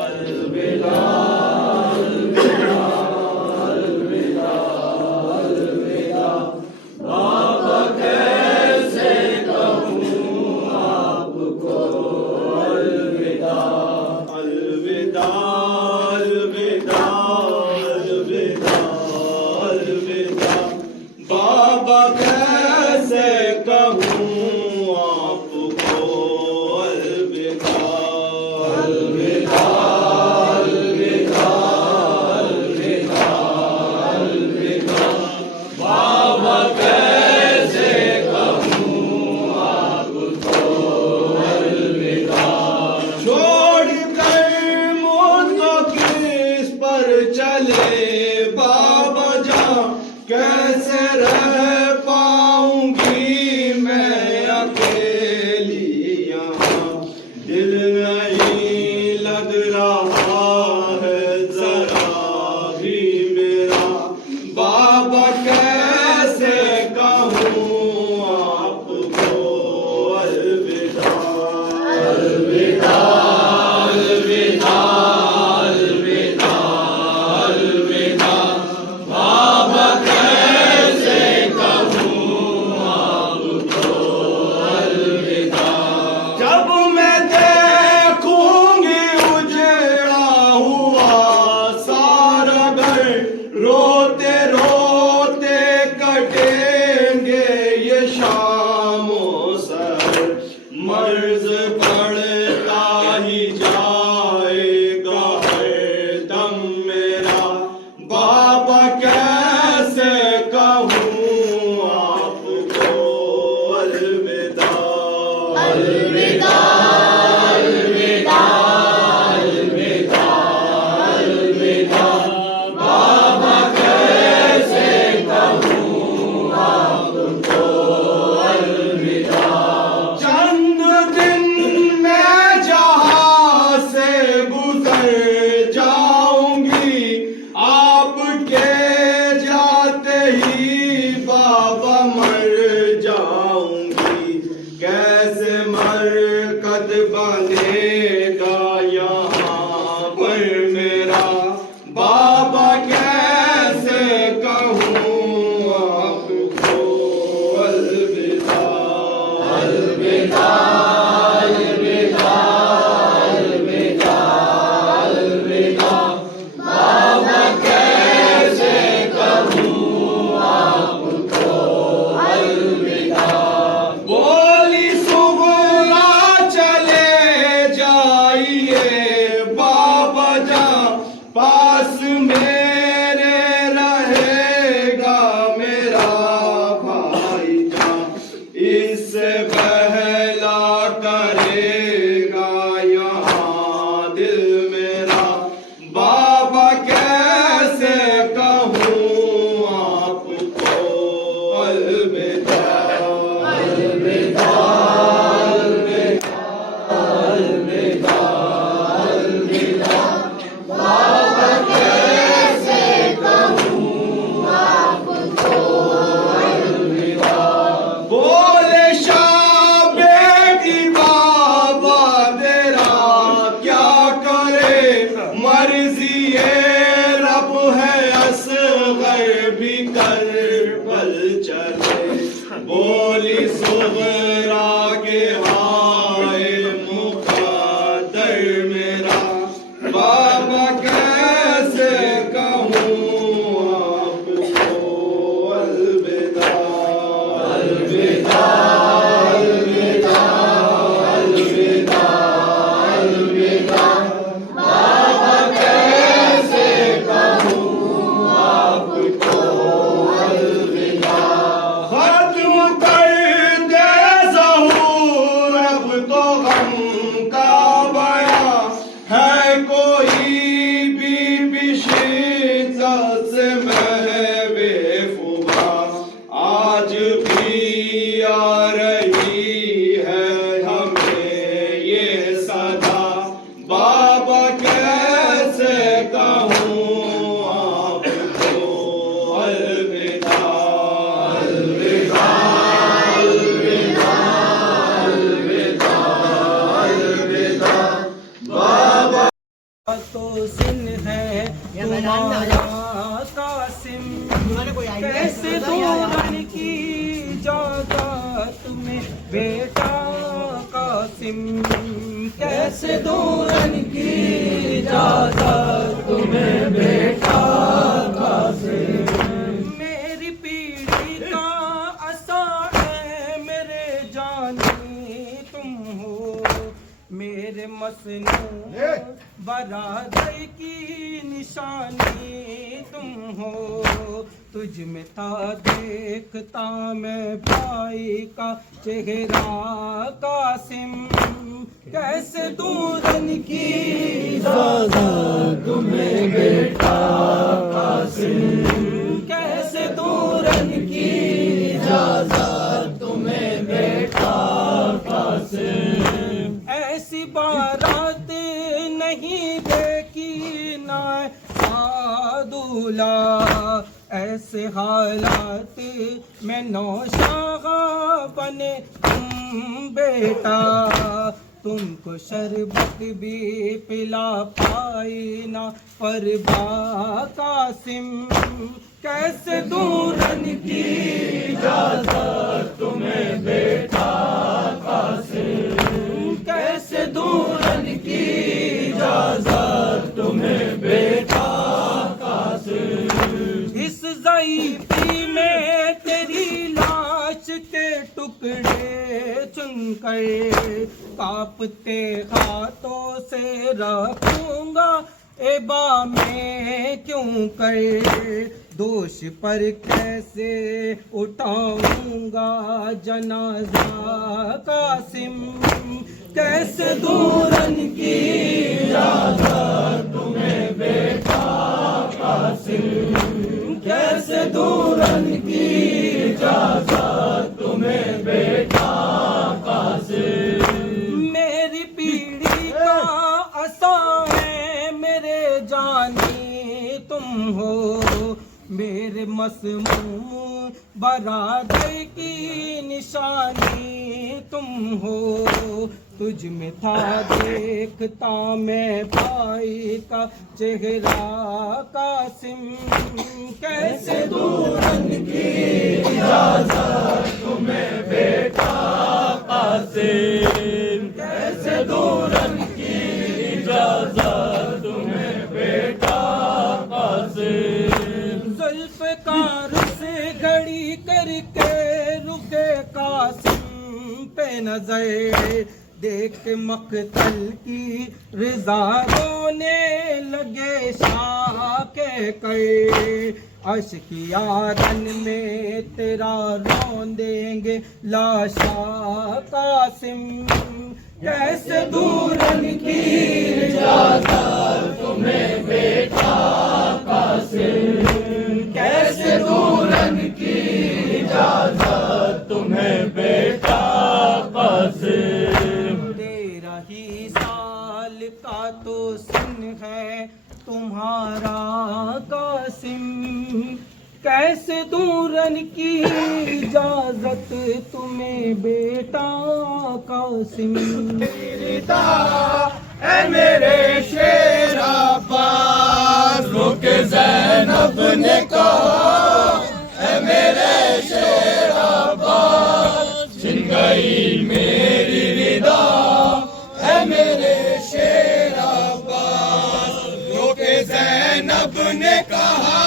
अलविदा अलविदा अलविदा अलविदा बाबा कैसे कहूँ आपको अलविदा अलविदा अलविदा अलविदा अलविदा बाबा कैसे कहूँ आपको अलविदा अलविदा अलविदा अलविदा अलविदा बाबा कैसे कहूँ आपको अलविदा छोड़कर मुझको किस पर चले बाबा जान कैसे रह पाऊंगी मैं अकेली यहाँ दिल नहीं लग रहा है जरा भी मेरा बाबा कैसे कहूँ आपको अलविदा अलविदा अलविदा अलविदा अलविदा बाबा कैसे कहूँ आपको अलविदा जब मैं देखूंगी उजड़ा हुआ सारा घर रोते रोते कटेंगे ये शामों सर मर्ज बढ़ता ही जाएगा हर दम मेरा बाबा कैसे कहूँ आपको अलविदा अलविदा अलविदा अलविदा अलविदा बाबा कैसे कहूँ आपको अलविदा चंद दिन मैं जहाँ से गुजर जाऊंगी आपके जाते ही बाबा मर जाऊंगी कैसे मरकत बनेगा यहाँ पर मेरा बाबा कैसे कहूँ आपको अलविदा अलविदा अलविदा अलविदा अलविदा बाबा कैसे कहूँ आपको अलविदा बोली सुगरा चले जाइए बाबा जान पास मेरे रहेगा मेरा भाई जान इससे बहला करेगा यहाँ दिल मेरा बाबा कैसे कहूँ आपको अलविदा अलविदा अलविदा अलविदा बाबा कैसे कहूँ आपको अलविदा बोले शाह बेटी बाबा तेरा क्या करे मर्जी ये रब है असगर भी कर बल चले बोली सुगरा के हाय मुकद्दर मेरा बाबा कैसे कहूँ आपको अलविदा अलविदा अलविदा अलविदा अलविदा बाबा कैसे कहूँ आपको अलविदा खत्म कर दे ज़हूर अब तो गम का बयां है कोई तो सिन है तुम्हारा कासिम, कैसे दूरन की इजाजत में बेटा कासिम, कैसे दूरन की इजाजत में बेटा कासिम। मेरी पीढ़ी का असा है मेरे जानी तुम हो, मेरे मसनू बरादर की निशानी तुम हो। तुझ में था देखता मैं भाई का चेहरा कासिम, कैसे दूरन की इजाजत तुम्हें बेटा कासिम, कैसे दूरन की इजाजत तुम्हें बेटा कासिम। ऐसी बारात नहीं देखी ना सादुला, ऐसे हालात में नौशागा बने तुम बेटा, तुमको शरबत भी पिला पाई ना परबा कासिम, कैसे दूरन की इजाजत तुम्हें बेटा कासिम, कैसे दूरन की इजाजत तुम्हें बेटा कासिम। इस ज़ईफ़ी में तेरी लाश के टुकड़े चुन कर कांपते हाथों से रखूंगा एबा में क्यों कर, दोष पर कैसे उठाऊंगा जनाजा कासिम, कैसे दूरन की इजाजत तुम्हें बेटा कासिम, कैसे दूरन की इजाजत तुम्हें बेटा कासिम। मेरी पीढ़ी का असा है मेरे जानी तुम हो, मेरे मसमूम बरादर की निशानी तुम हो। तुझ में था देखता मैं भाई का चेहरा कासिम, कैसे दूरन की इजाजत तुम्हें बेटा कासिम, कैसे दूरन की इजाजत तुम्हें बेटा कासिम। जुल्फ़कार से घड़ी करके रुके कासिम पे नजर, देख के मक्तल की रिजा रोने लगे शाह के कई, अश्कियारन में तेरा रौंदेंगे लाशा कासिम, कैसे दूरन की इजाजत तुम्हें बेटा कासिम, कैसे दूरन की इजाजत तुम्हें बेटा कासिम। तेरा ही साल का तो सिन है तुम्हारा कासिम, कैसे दूरन की इजाजत तुम्हें बेटा कासिम। ऐ मेरे शेर अब्बास रुके ज़ैनब ने कहा, ऐ मेरे शेर अब्बास छिन गई मेरी रिदा, ऐ मेरे शेर अब्बास रुके ज़ैनब ने कहा,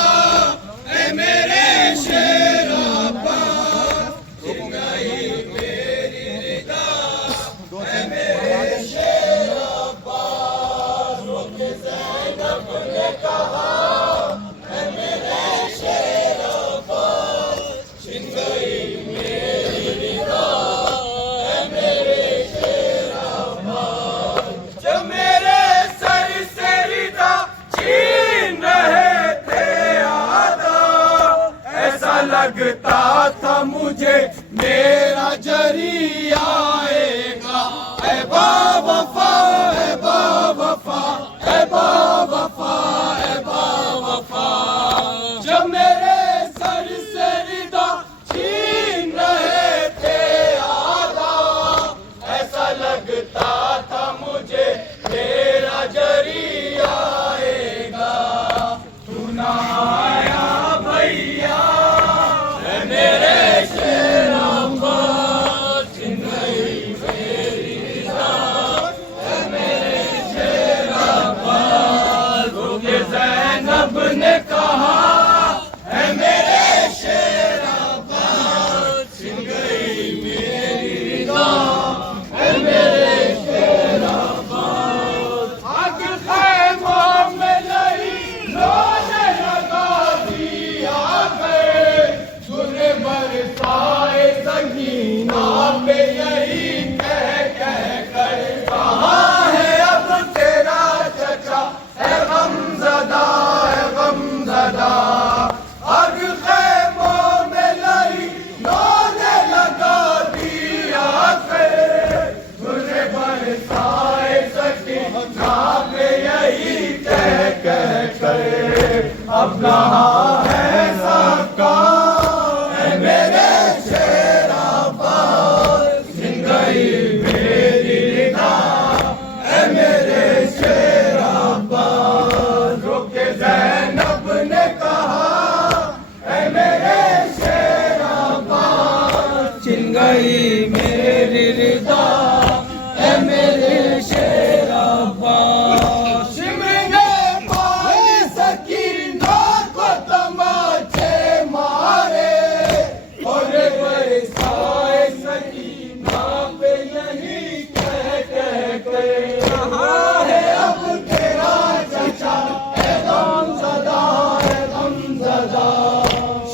ऐ मेरे शेर अब्बास छिन गई मेरी रिदा, ऐ मेरे शेर अब्बास रुके ज़ैनब ने कहा, ऐ मेरे शेर अब्बास छिन गई मेरी रिदा, ऐ मेरे शेर अब्बास। जब मेरे सर से रिदा छीन रहे थे आदा, ऐसा लगता था मुझे मेरा जरी आएगा, ऐ बावफा ऐ बावफा ऐ बावफा ऐ बावफा। जब मेरे सर से रिदा छीन रहे थे आधा, ऐसा लगता था मुझे मेरा जरिया जहां है सबका है मेरे शेर अब्बास छिन गई मेरी निगाह है मेरे शेर अब्बास रुके ज़ैनब ने कहा है मेरे शेर अब्बास छिन गई मेरी रिदा है मेरे शेर अब्बास शिमरे पानी सकीना को तमाचे मारे और बरसाए सकीना पे यही कह के कहाँ है अब तेरा चचा है गमज़दा है गमज़दा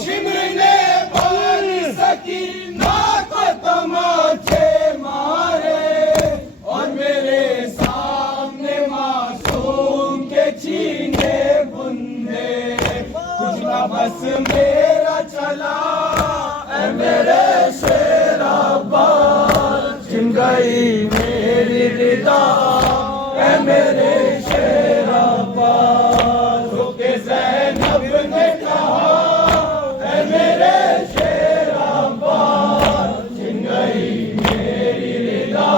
शिमरे पानी सकीना को तमाचे मारे और मेरे सामने मासूम के छीने बुंदे कुछ ना बस मेरा चला ऐ मेरे शेर अब्बास छिन गई मेरी रिदा ऐ मेरे शेर अब्बास रुके ज़ैनब ने कहा ऐ मेरे शेर अब्बास छिन गई मेरी रिदा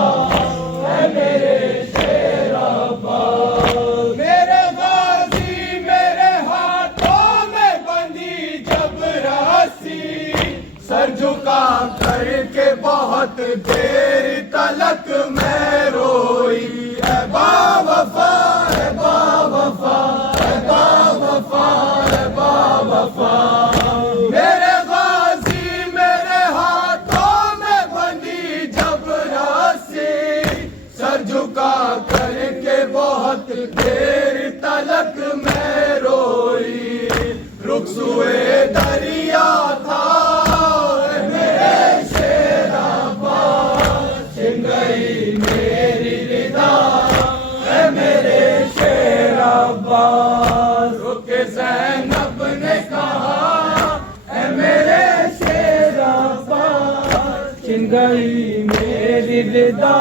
ऐ मेरे शेर अब्बास मेरे गाजी मेरे हाथों में बंधी जब रस्सी सर झुका करके बहुत देर तलक मैं रोई है बावफा है बावफा है बावफा है बावफा मेरे गाजी मेरे हाथों में बंधी जब रस्सी सर झुका करके बहुत देर तलक मैं रोई रुखसुए दरिया था ऐ मेरे शेर अब्बास छिन गई मेरी रिदा ऐ मेरे शेर अब्बास रुके ज़ैनब ने कहा ऐ मेरे शेर अब्बास छिन गई मेरी रिदा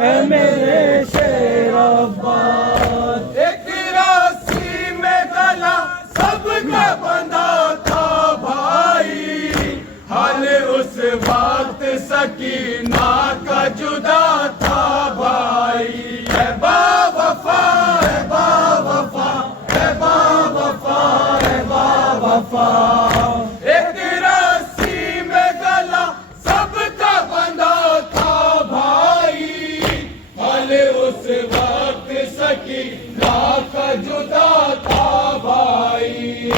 ऐ मेरे शेर अब्बास एक रस्सी में गला सबका बंधा था भाई हाल उस वक्त सकीना का जुदा था भाई है बावफा है बावफा है बावफा है बावफा एक रस्सी में गला सबका बंधा था भाई हाल उस वक्त सकीना का जुदा था भाई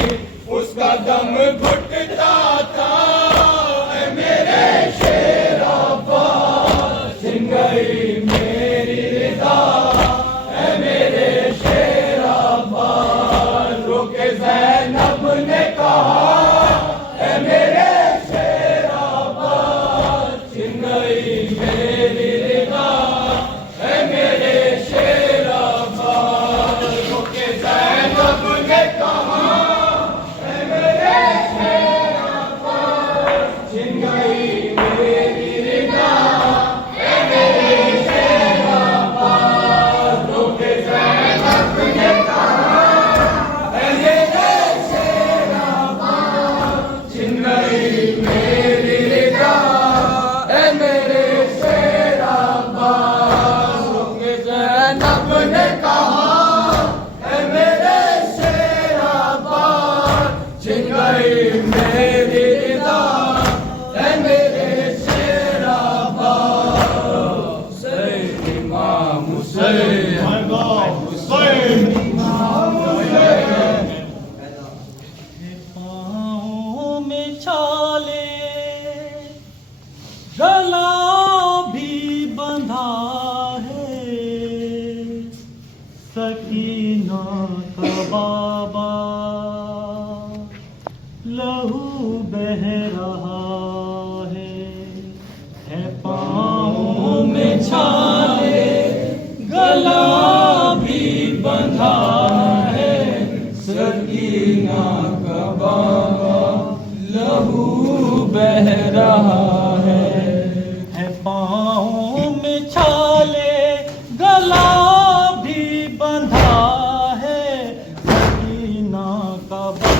उसका दम घुटता था ऐ मेरे शेर अब्बास छिन गई मेरी रिदा ऐ मेरे शेर अब्बास रुके ज़ैनब ने कहा ऐ मेरे शेर अब्बास छिन गई मेरी रिदा ऐ मेरे शेर अब्बास रुके ज़ैनब ने कहा ऐ मेरे शेर अब्बास छिन गई मेरी रिदा ऐ मेरे शेर अब्बास रुके ज़ैनब ने कहा ऐ मेरे शेर अब्बास छिन गई मेरी रिदा ऐ मेरे शेर अब्बास रुके ज़ैनब ने कहा ऐ मेरे शेर अब्बास छिन गई मेरी रिदा ऐ मेरे शेर अब्बास सैयद इमाम हुसैन पाँव में छाले गला भी बंधा है सकीना का बाबा लहू बह रहा है पाँव में छाले गला भी बंधा है सकीना का बाबा लहू बह रहा है पाँव में छाले गला भी बंधा है सकीना का बाबा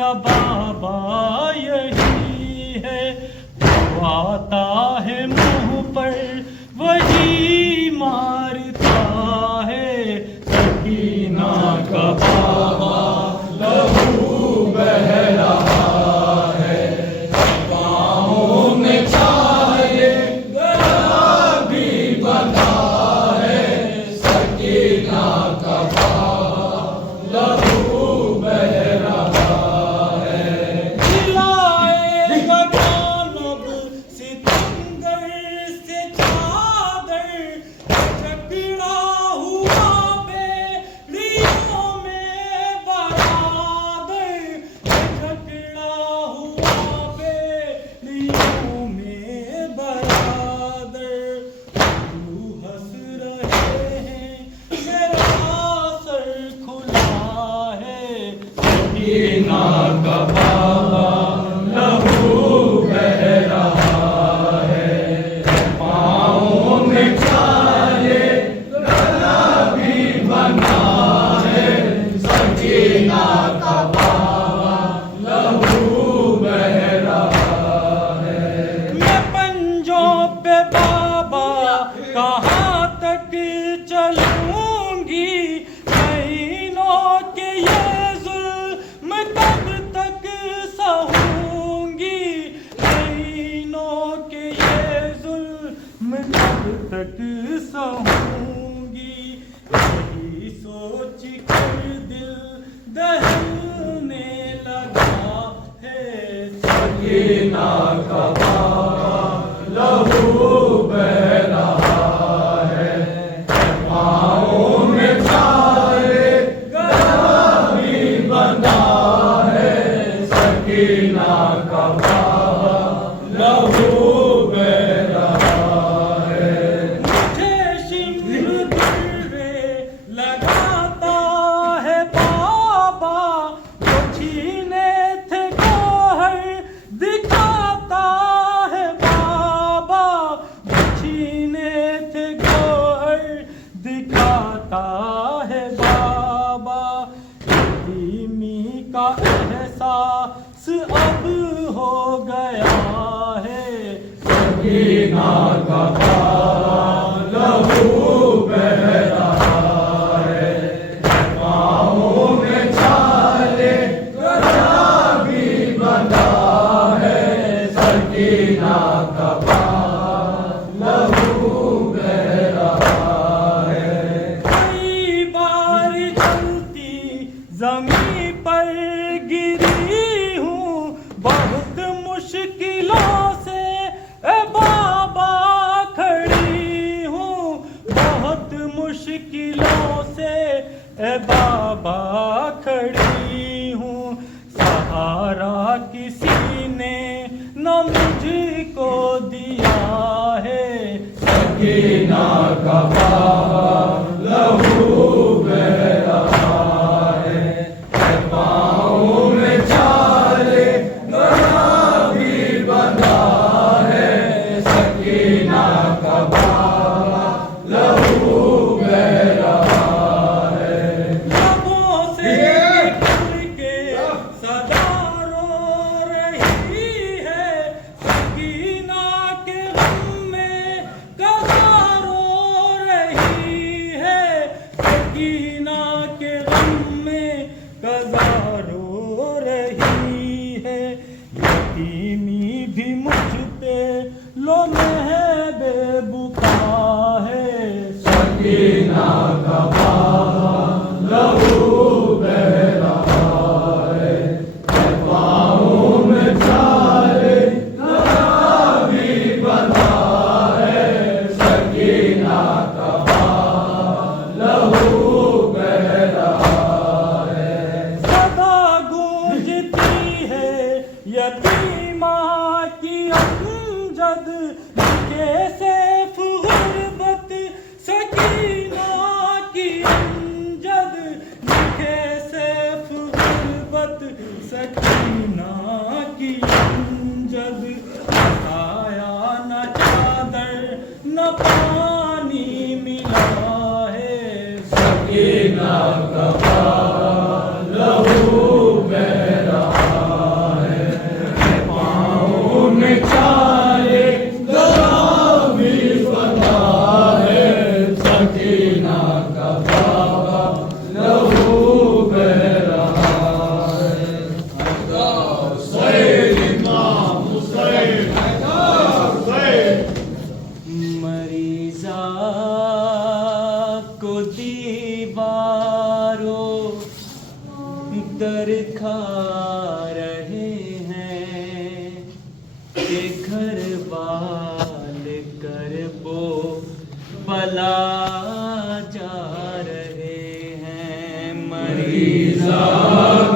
क्या बाबा यही है? जो आता है मुंह पर वही मारता है। सकीना का बाबा लहू बह रहा है, पाँव में छाले गला भी बंधा है। सकीना का बाबा लहू बह रहा है। खिलाएगा दानव सितमगर से चादर, जकड़ा हुआ बेड़ियों में बराबर। जकड़ा हुआ बेड़ियों में बराबर। तू हंस रहे हैं, मेरा सर खुला है। सकीना का बाबा लहू बह रहा है, पाँव में छाले गला भी बंधा है। सकीना का बाबा लहू बह रहा है। मैं पंजों पे बाबा कहाँ तक चलूंगी? महीनों के ये जुल्म कब तक सहूंगी? महीनों के ये जुल्म कब तक सहूंगी? यही सोच कर दिल दहलने लगा है। सकीना का बाबा लहू बह रहा है, पाँव में छाले गला भी बंधा है। सकीना का बाबा लहू बह रहा है। मुझे सिंदूरे लगाता है बाबा, जो छीने थे गौहर दिखाता है बाबा। जो छीने थे गौहर दिखाता है बाबा। यतीमी का एहसास अब हो गया है। सकीना का बाबा लहू बह रहा है, पाँव में छाले गला भी बंधा है। सकीना का बाबा लहू बह रहा है। कई बार चलती जमीन पर गिरी हूँ, बहुत मुश्किलों से ए बाबा खड़ी हूँ। बहुत मुश्किलों से ए बाबा खड़ी हूँ। सहारा किसी ने न मुझको दिया है। सकीना का बाबा लहू बह रहा है, पाँव में छाले गला भी बंधा है। सकीना का बाबा लहू बह रहा है। लबों से निकल के सदा रो रही है। सकीना के गम में कदा रो रही है। सकीना के गम में कदा रो रही है। यतीमी भी मुझ पे लो में बेबुका है। सकीना का बाबा लहू बह रहा है, पाँव में छाले गला भी बंधा है। सकीना का बाबा लहू बह रहा है। सदा गूंजती है यतीमा की अमजद, लिखे सैफ गुरबत सकीना की अमजद। लिखे सैफ गुरबत सकीना की अमजद। आया न चादर न पानी मिला है। सकीना का बाबा लहू बह रहा मरीजा को दीवारों दर खा रहे हैं कि घर वाले करबो बला जा रहे हैं। मरीजा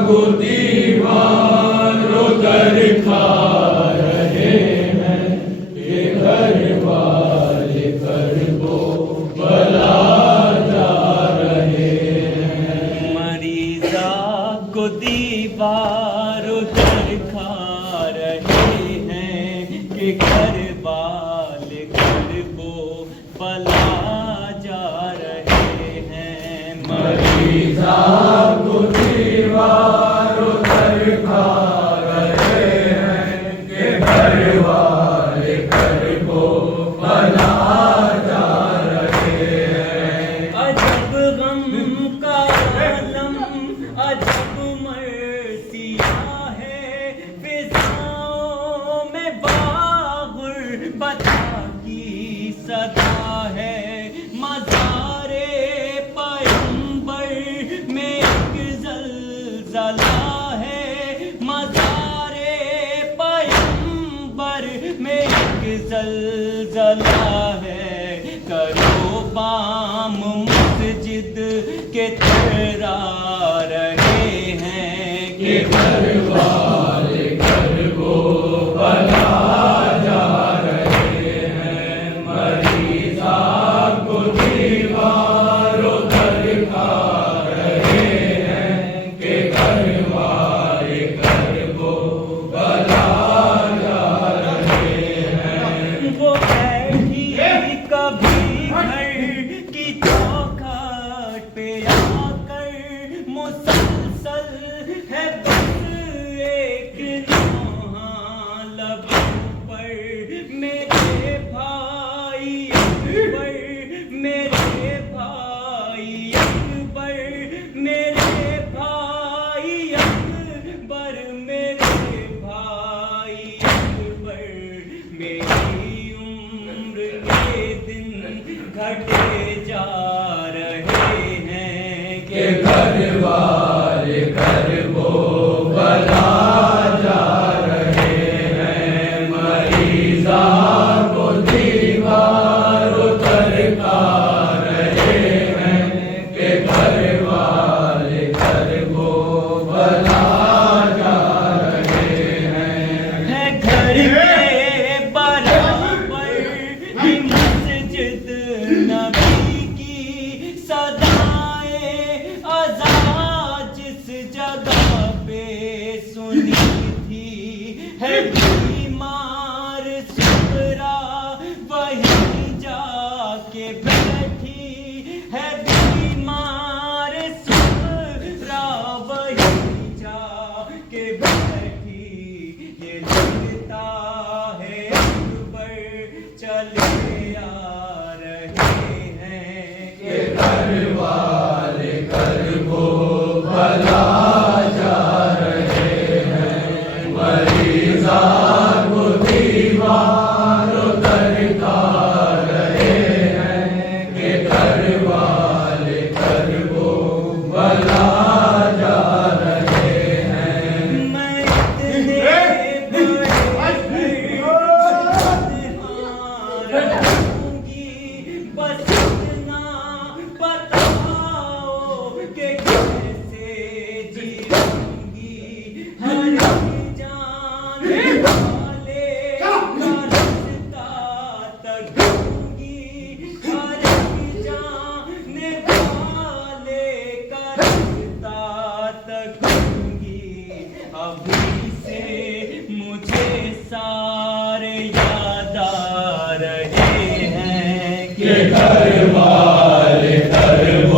को दीवारों दर खा रहे हैं ये घर वाले करबो बला जा रहे हैं। मरीजा को दीवारों दर खा रहे हैं कि घर वाले करबो बला जा रहे हैं। मरीजा को दीवारों दर खा रहे हैं कि घर वाले करबो बला जा रहे हैं। अजब गम का आलम अजब मर्सिया है फिजाओं में बाग़ुर बता की सदा है। मज़ारे पैगंबर में एक ज़लज़ला है। मज़ारे पैगंबर में एक ज़लज़ला है। करो बाम मस्जिद के ठहरा रहे हैं कि घर वाले करबो बला जा रहे हैं। मरीजा को दीवारों दर खा रहे हैं कि घर वाले करबो बला जा रहे हैं। वो बैठी कभी घर की चौखट पे आकर मुसलसल है बस एक नोहा लब पर। मेरे भाई अकबर मेरे भाई अकबर मेरे भाई अकबर मेरे भाई अकबर। मेरी उम्र के दिन घटे जा रहे हैं कि घर वाले करबो बला जा रहे हैं। मरीजा को दीवारों दर खा रहे हैं कि घर वाले करबो बला जा रहे हैं। है घर के बराबर ही मस्जिद नबी की सदाएं अज़ा जिस जगह पे सुनी थी। है बीमार सुगरा वहीं जाके बैठी। है बीमार सुगरा वहीं जाके बैठी। ये लगता है अकबर चले आ रहे हैं कि घर वाले करबो बला जा रहे हैं। मरीजा को दीवारों दर खा रहे हैं कि घर वाले करबो बला जा रहे हैं। मैं इतने बड़े रहूंगी बस इतना बताओ कि कैसे जीऊंगी। हर जाने वाले का रास्ता तकूंगी। हर जाने वाले का रास्ता तकूंगी। अभी से मुझे सारे याद आ रहे हैं कि घर वाले करबो